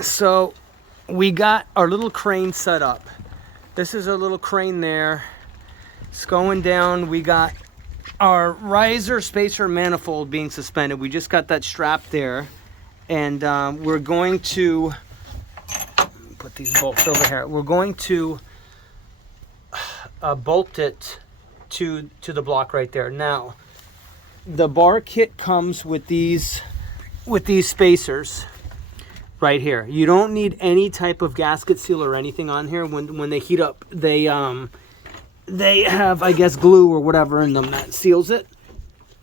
So we got our little crane set up. This is our little crane there. It's going down. We got our riser, spacer, manifold being suspended. We just got that strap there. And we're going to put these bolts over here. We're going to bolt it to the block right there. Now, the bar kit comes with these spacers right here. You don't need any type of gasket seal or anything on here. When they heat up, they have, I guess, glue or whatever in them that seals it.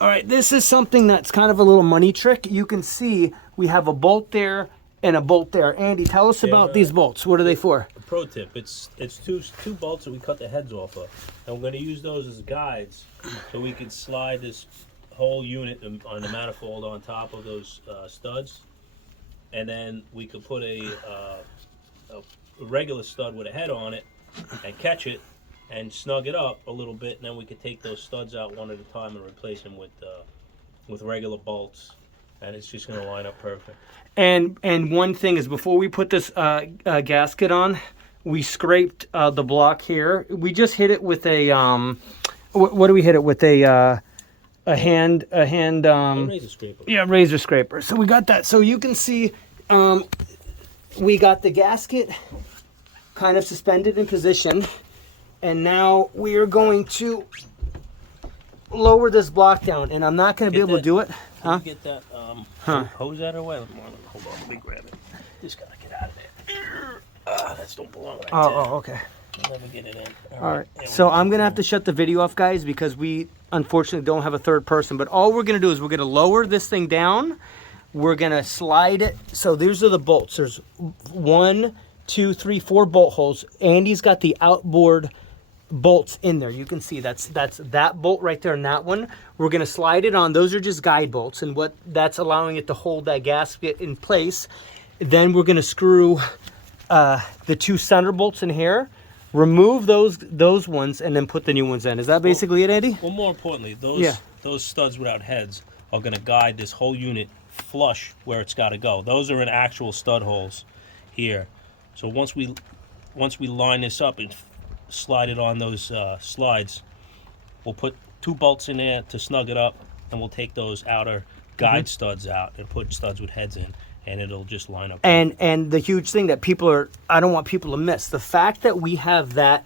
All right, this is something that's kind of a little money trick. You can see we have a bolt there and a bolt there. Andy, tell us about these bolts. What are they for? A pro tip, it's two bolts that we cut the heads off of. And we're going to use those as guides so we can slide this whole unit on the manifold on top of those studs. And then we could put a regular stud with a head on it and catch it and snug it up a little bit, and then we could take those studs out one at a time and replace them with regular bolts, and it's just going to line up perfect. And one thing is, before we put this gasket on, we scraped the block here. We just hit it with a what do we hit it with? A hand razor scraper. Yeah, razor scraper. So we got that. So you can see we got the gasket kind of suspended in position. And now we are going to lower this block down, and I'm not going to be able to do it. Can you get that hose out of the way? Hold on, let me grab it. Just got to get out of there. That don't belong right there. Oh, okay. Let me get it in. All right. So I'm going to have to shut the video off, guys, because we unfortunately don't have a third person. But all we're going to do is we're going to lower this thing down. We're going to slide it. So these are the bolts. There's 1, 2, 3, 4 bolt holes. Andy's got the outboard bolts in there. You can see that's that bolt right there and that one. We're going to slide it on. Those are just guide bolts, and what that's allowing it to hold that gasket in place. Then we're going to screw the 2 center bolts in here, remove those ones, and then put the new ones in. Is that basically it, Eddie? Well, more importantly, those studs without heads are going to guide this whole unit flush where it's got to go. Those are in actual stud holes here. So once we line this up and slide it on those slides, we'll put 2 bolts in there to snug it up, and we'll take those outer guide studs out and put studs with heads in, and it'll just line up. And the huge thing that I don't want people to miss, the fact that we have that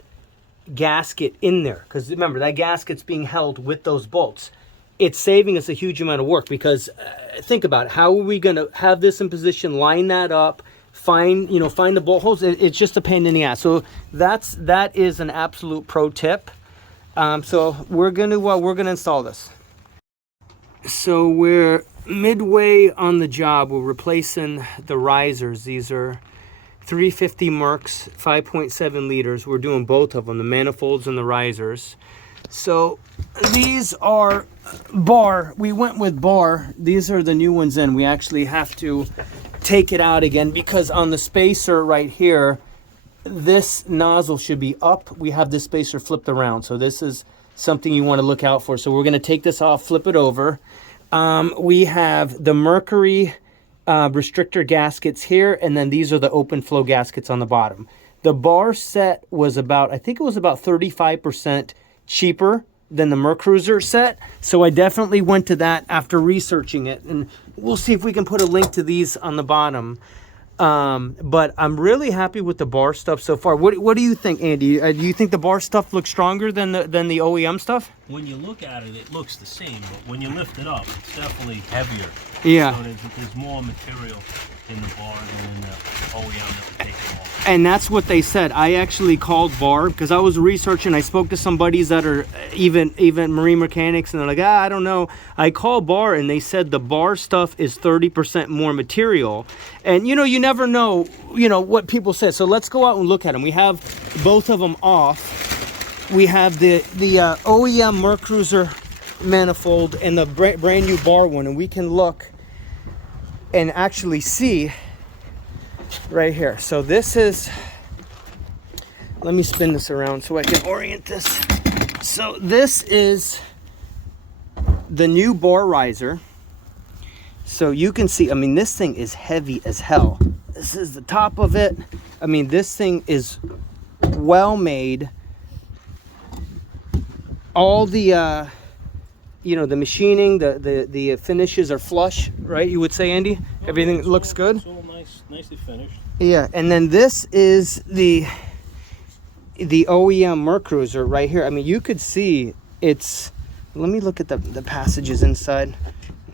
gasket in there, because remember, that gasket's being held with those bolts. It's saving us a huge amount of work, because think about it. How are we going to have this in position, line that up, find the bolt holes? It's just a pain in the ass. So that is an absolute pro tip. So we're gonna install this. So we're midway on the job. We're replacing the risers. These are 350 Mercs, 5.7 liters. We're doing both of them, the manifolds and the risers. So these are bar. We went with bar. These are the new ones in. We actually have to take it out again, because on the spacer right here, this nozzle should be up. We have this spacer flipped around. So this is something you want to look out for. So we're going to take this off, flip it over. We have the Mercury restrictor gaskets here, and then these are the open flow gaskets on the bottom. The bar set was I think it was about 35% cheaper than the Mercruiser set. So I definitely went to that after researching it, and we'll see if we can put a link to these on the bottom. But I'm really happy with the bar stuff so far. What do you think, Andy? Do you think the bar stuff looks stronger than the OEM stuff? When you look at it, it looks the same, but when you lift it up, it's definitely heavier. Yeah. So there's more material in the bar than in the OEM that we take off. And that's what they said. I actually called bar because I was researching. I spoke to some buddies that are even marine mechanics, and they're like, I don't know. I called bar, and they said the bar stuff is 30% more material. And you never know, what people say. So let's go out and look at them. We have both of them off. We have the OEM Mercruiser manifold and the brand new bar one, and we can look and actually see right here. So this is, let me spin this around so I can orient this. So this is the new bar riser. So you can see, this thing is heavy as hell. This is the top of it. I mean, this thing is well made. All the you know, the machining, the finishes are flush, right? You would say, Andy? Everything looks good. It's all nicely finished. Yeah, and then this is the OEM Mercruiser right here. I mean, you could see it's. Let me look at the passages inside.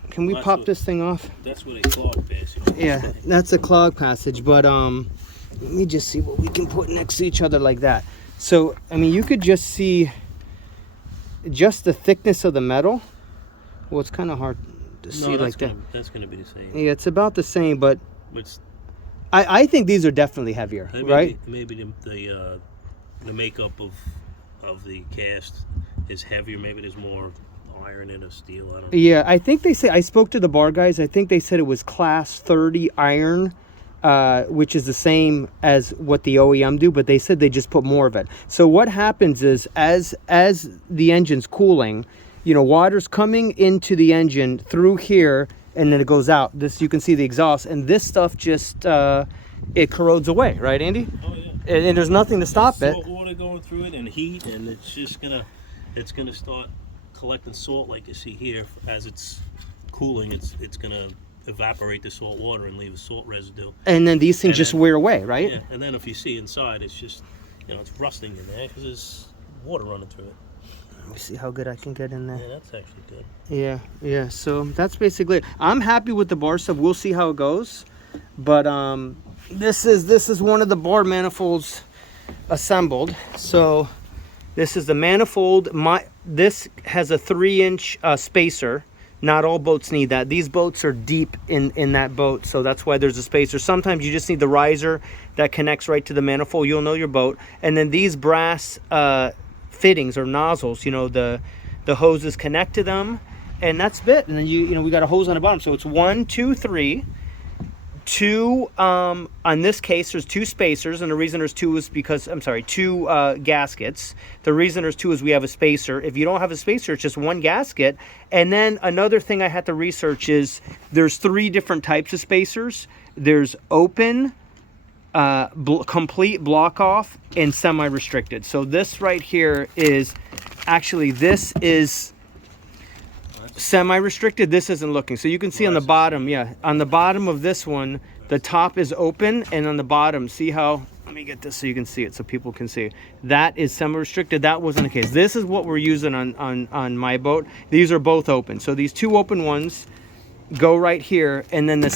Can we pop this thing off? That's what they clog, basically. Yeah, that's a clog passage. But let me just see what we can put next to each other like that. So I mean, you could just see just the thickness of the metal. Well, it's kind of hard to see like that. That's gonna be the same. Yeah, it's about the same, but It's, I think these are definitely heavier, right? Maybe the makeup of the cast is heavier. Maybe there's more iron in a steel. I don't know. Yeah, I think they say, I spoke to the bar guys. I think they said it was class 30 iron, which is the same as what the OEM do, but they said they just put more of it. So what happens is as the engine's cooling, you know, water's coming into the engine through here, and then it goes out. This, you can see the exhaust, and this stuff just it corrodes away, right, Andy? Oh yeah. And there's nothing to stop it. Salt water going through it and heat, and it's just gonna start collecting salt like you see here. As it's cooling, it's gonna evaporate the salt water and leave a salt residue. And then these things just wear away, right? Yeah. And then if you see inside, it's just, you know, it's rusting in there because there's water running through it. Let me see how good I can get in there. Yeah, that's actually good. Yeah. So that's basically it. I'm happy with the bar stuff. We'll see how it goes. But this is one of the bar manifolds assembled. So this is the manifold. This has a 3-inch spacer. Not all boats need that. These boats are deep in that boat, so that's why there's a spacer. Sometimes you just need the riser that connects right to the manifold. You'll know your boat. And then these brass fittings or nozzles, you know, the hoses connect to them, and that's it. And then you know, we got a hose on the bottom, so it's 1, 2, 3. 2 on this case there's 2 spacers, and the reason there's 2 is because 2 gaskets. The reason there's 2 is we have a spacer. If you don't have a spacer, it's just 1 gasket. And then another thing I had to research is there's 3 different types of spacers. There's open, complete block off, and semi-restricted. So this right here is actually, this is semi-restricted. This isn't looking, so you can see on the bottom, on the bottom of this one, the top is open, and on the bottom, see how, let me get this so you can see it, so people can see, that is semi-restricted. That wasn't the case. This is what we're using on my boat. These are both open, so these 2 open ones go right here, and then the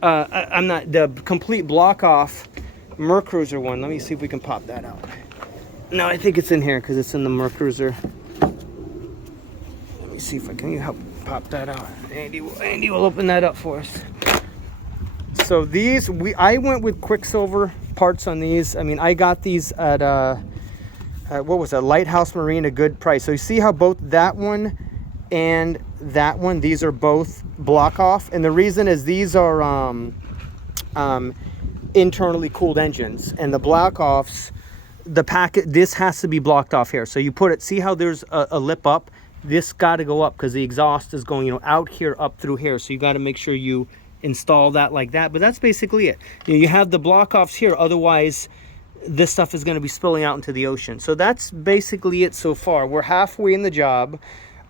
the complete block off Mercruiser one, let me see if we can pop that out. No, I think it's in here because it's in the Mercruiser. See if I can help pop that out. Andy will open that up for us. So these, I went with Quicksilver parts on these. I mean, I got these at what was that, Lighthouse Marine, a good price. So you see how both that one and that one, these are both block off, and the reason is these are internally cooled engines, and the block offs, the packet, this has to be blocked off here. So you put it, see how there's a lip up. This got to go up because the exhaust is going, you know, out here, up through here. So you got to make sure you install that like that. But that's basically it. You have the block offs here. Otherwise, this stuff is going to be spilling out into the ocean. So that's basically it so far. We're halfway in the job.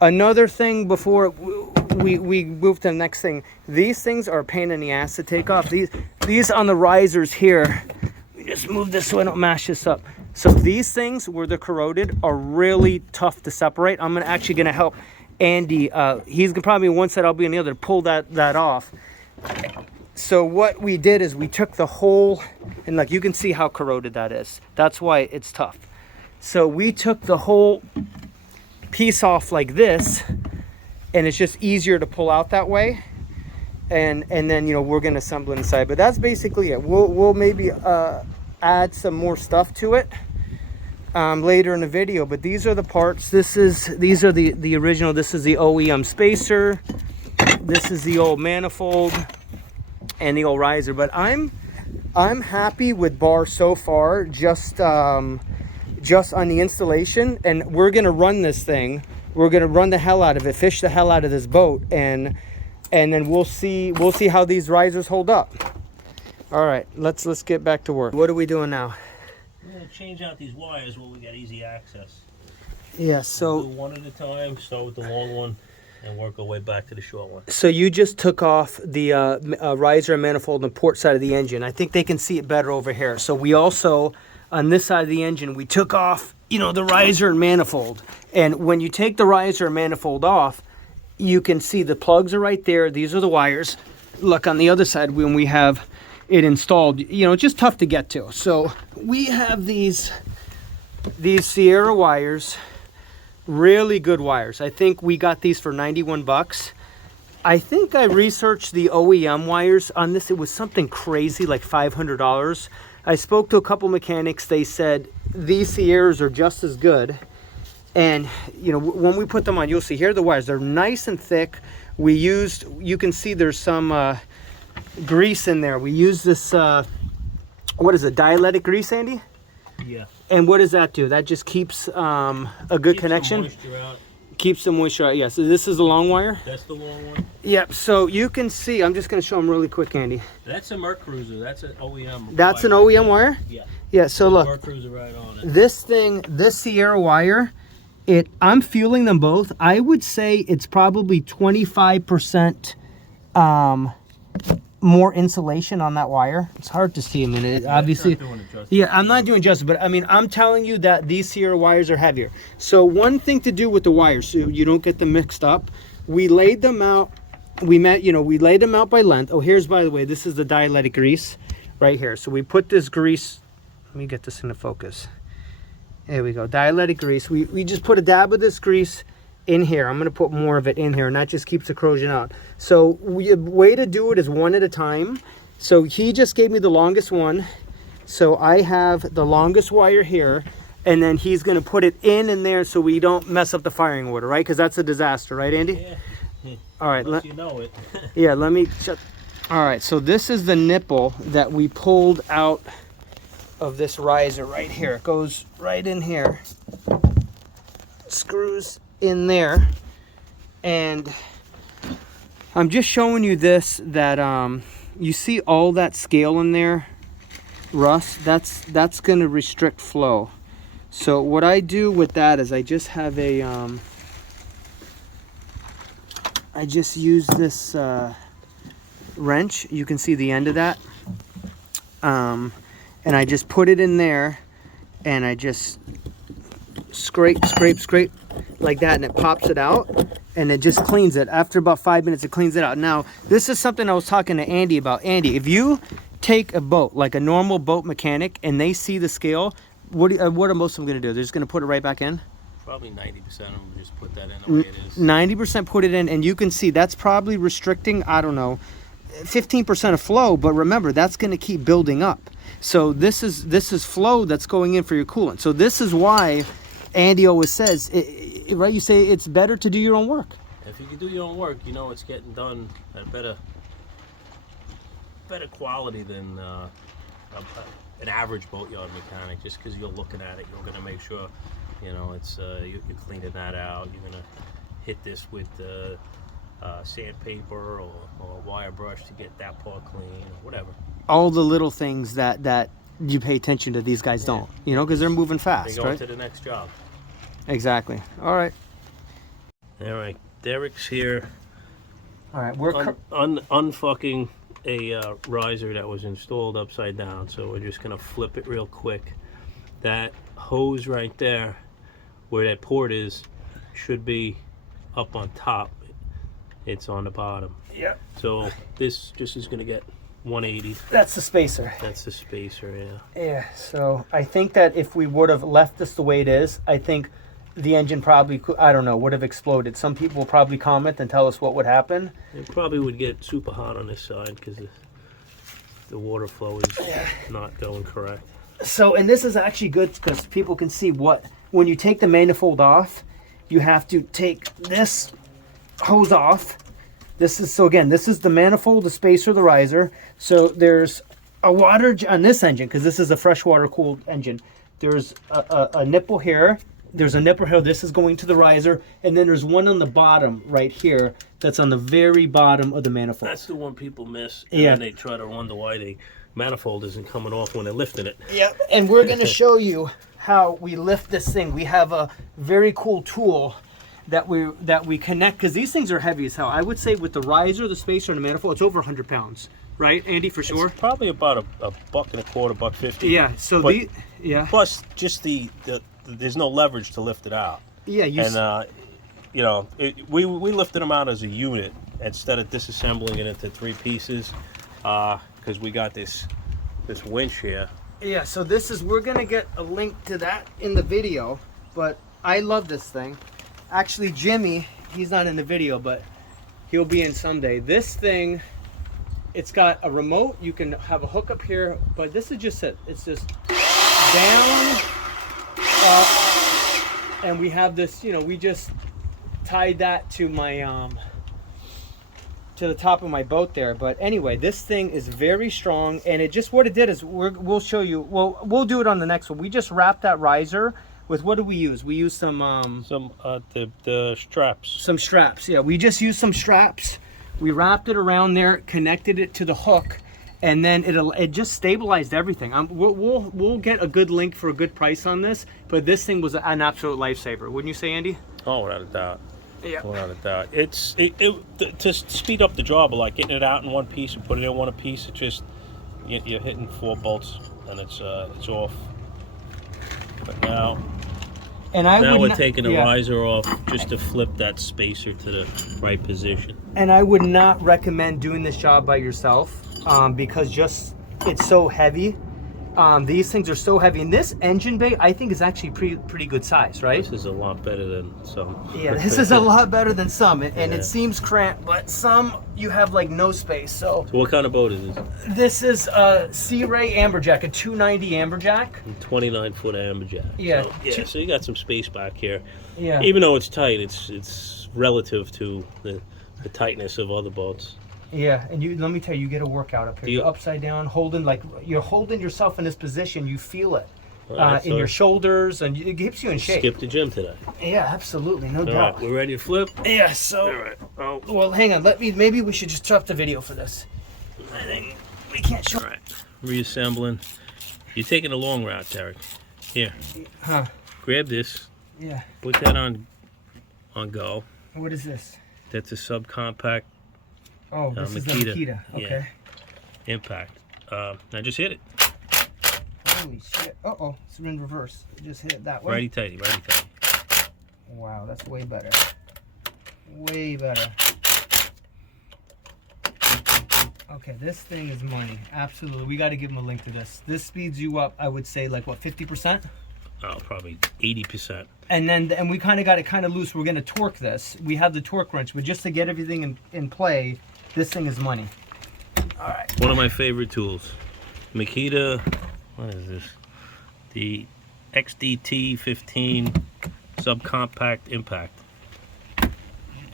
Another thing before we move to the next thing. These things are a pain in the ass to take off. These on the risers here. We just move this so I don't mash this up. So these things where they're corroded are really tough to separate. I'm actually going to help Andy. He's probably on one side, I'll be on the other, to pull that off. So what we did is we took the whole, and like you can see how corroded that is. That's why it's tough. So we took the whole piece off like this, and it's just easier to pull out that way. And then, you know, we're going to assemble it inside. But that's basically it. We'll maybe add some more stuff to it later in the video, but these are the parts. These are the original. This is the OEM spacer, this is the old manifold, and the old riser. But I'm happy with bar so far, just on the installation. And we're gonna run this thing, we're gonna run the hell out of it, fish the hell out of this boat, and then we'll see how these risers hold up. All right, let's get back to work. What are we doing now? We're gonna change out these wires where we got easy access. Yeah, so We'll do one at a time. Start with the long one, and work our way back to the short one. so you just took off the riser and manifold on the port side of the engine. I think they can see it better over here. So we also, on this side of the engine, we took off, you know, the riser and manifold. And when you take the riser and manifold off, you can see the plugs are right there. These are the wires. Look, on the other side, when we have it installed, you know, it's just tough to get to. So we have these SeaRay wires, really good wires. I think we got these for 91 bucks. I think I researched the OEM wires on this. It was something crazy, like $500. I spoke to a couple mechanics. They said these SeaRays are just as good. And, you know, when we put them on, you'll see here are the wires. They're nice and thick. We used, you can see there's some grease in there. We used this, what is it, dielectric grease, Andy? Yeah. And what does that do? That just keeps a good connection? Keeps the moisture out. Keeps the moisture out, yeah. So this is the long wire? That's the long one. Yep, so you can see, I'm just going to show them really quick, Andy. That's a Mercruiser. That's an OEM. That's an OEM wire? Yeah. Yeah, so look. Mercruiser right on it. This thing, this SeaRay wire, I'm fueling them both. I would say it's probably 25% more insulation on that wire. It's hard to see. I mean, it obviously. Yeah, I'm not doing justice, but I mean, I'm telling you that these SeaRay wires are heavier. So one thing to do with the wires, so you don't get them mixed up, we laid them out. We laid them out by length. Oh, here's, by the way, this is the dielectric grease right here. So we put this grease. Let me get this into focus. There we go, dielectric grease. We just put a dab of this grease in here. I'm going to put more of it in here, and that just keeps the corrosion out. So the way to do it is one at a time. So he just gave me the longest one. So I have the longest wire here, and then he's going to put it in there so we don't mess up the firing order, right? Because that's a disaster, right, Andy? Yeah. All right. You know it. Yeah, let me shut. All right, so this is the nipple that we pulled out of this riser right here. It goes right in here, screws in there, and I'm just showing you this, that you see all that scale in there, rust, that's going to restrict flow. So what I do with that is I just have a I just use this wrench. You can see the end of that, and I just put it in there, and I just scrape like that, and it pops it out, and it just cleans it. After about 5 minutes, it cleans it out. Now, this is something I was talking to Andy about. Andy, if you take a boat, like a normal boat mechanic, and they see the scale, what are most of them going to do? They're just going to put it right back in? Probably 90% of them just put that in the way it is. 90% put it in, and you can see that's probably restricting, I don't know, 15% of flow, but remember, that's going to keep building up. So this is flow that's going in for your coolant. So this is why Andy always says, right? You say it's better to do your own work. If you can do your own work, you know it's getting done at better quality than an average boatyard mechanic. Just because you're looking at it, you're going to make sure, you know, it's you're cleaning that out. You're going to hit this with sandpaper or wire brush to get that part clean, or whatever. All the little things that you pay attention to, these guys don't, you know, because they're moving fast, they go right? to the next job. Exactly. All right. Derek's here. All right, we're unfucking a riser that was installed upside down, so we're just gonna flip it real quick. That hose right there, where that port is, should be up on top. It's on the bottom. Yep. So this just is gonna get 180. That's the spacer. That's the spacer, yeah. Yeah, so I think that if we would have left this the way it is, I think the engine probably, I don't know, would have exploded. Some people will probably comment and tell us what would happen. It probably would get super hot on this side because the water flow is not going correct. So, and this is actually good because people can see when you take the manifold off, you have to take this hose off. This is the manifold, the spacer, the riser. So there's a water on this engine, because this is a freshwater cooled engine. There's a nipple here. There's a nipper here. This is going to the riser, and then there's one on the bottom right here that's on the very bottom of the manifold. That's the one people miss, and then they try to wonder why the manifold isn't coming off when they're lifting it. Yep, and we're going to show you how we lift this thing. We have a very cool tool that we connect, because these things are heavy as hell. I would say with the riser, the spacer, and the manifold, it's over 100 pounds. Right, Andy, for sure? It's probably about a $1.25, $1.50. Yeah, so plus just there's no leverage to lift it out. Yeah, you know, we lifted them out as a unit instead of disassembling it into 3 pieces, because we got this winch here. Yeah, so we're gonna get a link to that in the video, but I love this thing. Actually, Jimmy, he's not in the video, but he'll be in someday. This thing, it's got a remote. You can have a hook up here, but this is just it's just down, up, and we have this, you know, we just tied that to my to the top of my boat there. But anyway, this thing is very strong, and it just, what it did is, we'll show you, well, we'll do it on the next one. We just wrapped that riser with, what do we use? We use some the straps. Some straps, yeah. We just used some straps. We wrapped it around there, connected it to the hook, and then it just stabilized everything. We'll get a good link for a good price on this, but this thing was an absolute lifesaver. Wouldn't you say, Andy? Oh, without a doubt. Yeah. Without a doubt. To speed up the job, like getting it out in one piece and putting it in one piece, it just, you're hitting 4 bolts and it's off. But now we're taking the riser off just to flip that spacer to the right position. And I would not recommend doing this job by yourself, because it's so heavy. These things are so heavy, and this engine bay I think is actually pretty good size, right? This is a lot better than some. Yeah, this is a lot better than some, and it seems cramped, but some you have like no space. So what kind of boat is this? This is a SeaRay Amberjack, a 290 Amberjack. 29-foot Amberjack. Yeah. So, so you got some space back here. Yeah. Even though it's tight, it's relative to the tightness of other boats. Yeah, and let me tell you, you get a workout up here. You're upside down, you're holding yourself in this position. You feel it in your shoulders, and it keeps you in shape. Skip the gym today. Yeah, absolutely, no doubt. All right, we're ready to flip. Yeah. So. All right. Oh. Well, hang on. Maybe we should just stop the video for this. I think we can't show. All right. Reassembling. You're taking the long route, Derek. Here. Huh. Grab this. Yeah. Put that on go. What is this? That's a subcompact. Oh, this is the Makita. Okay. Yeah. Impact. Now just hit it. Holy shit. Uh-oh. It's in reverse. Just hit it that way. Righty tighty, righty tighty. Wow, that's way better. Way better. Okay, this thing is money. Absolutely. We got to give them a link to this. This speeds you up, I would say, like, what, 50%? Oh, probably 80%. And we kind of got it kind of loose. We're going to torque this. We have the torque wrench, but just to get everything in play, this thing is money. All right. One of my favorite tools. Makita, what is this? The XDT15 subcompact impact.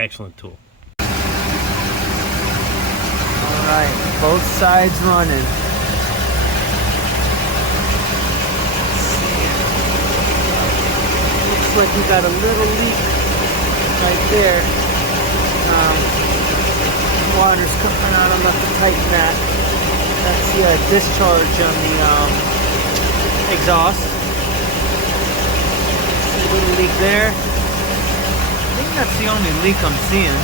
Excellent tool. All right, both sides running. Looks like we got a little leak right there. Water's coming out. I'm going to have to tighten that. That's the discharge on the exhaust. See a little leak there. I think that's the only leak I'm seeing.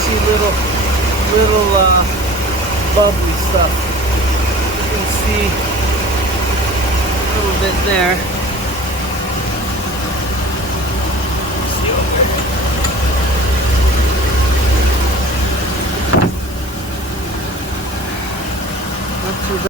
See little bubbly stuff. You can see a little bit there.